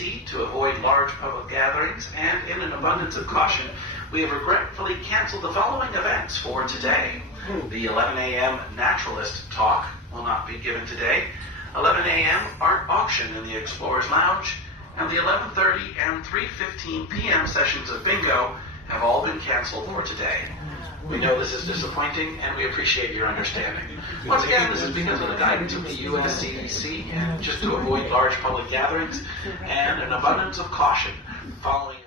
CDC to avoid large public gatherings, and in an abundance of caution, we have regretfully canceled the following events for today. The 11 a.m. Naturalist Talk will not be given today. 11 a.m. Art Auction in the Explorers Lounge, and the 11:30 and 3:15 p.m. sessions of Bingo have all been canceled for today. We know this is disappointing, and we appreciate your understanding. Once again, this is because of the guidance of the U.S. CDC, and just to avoid large public gatherings, and an abundance of caution following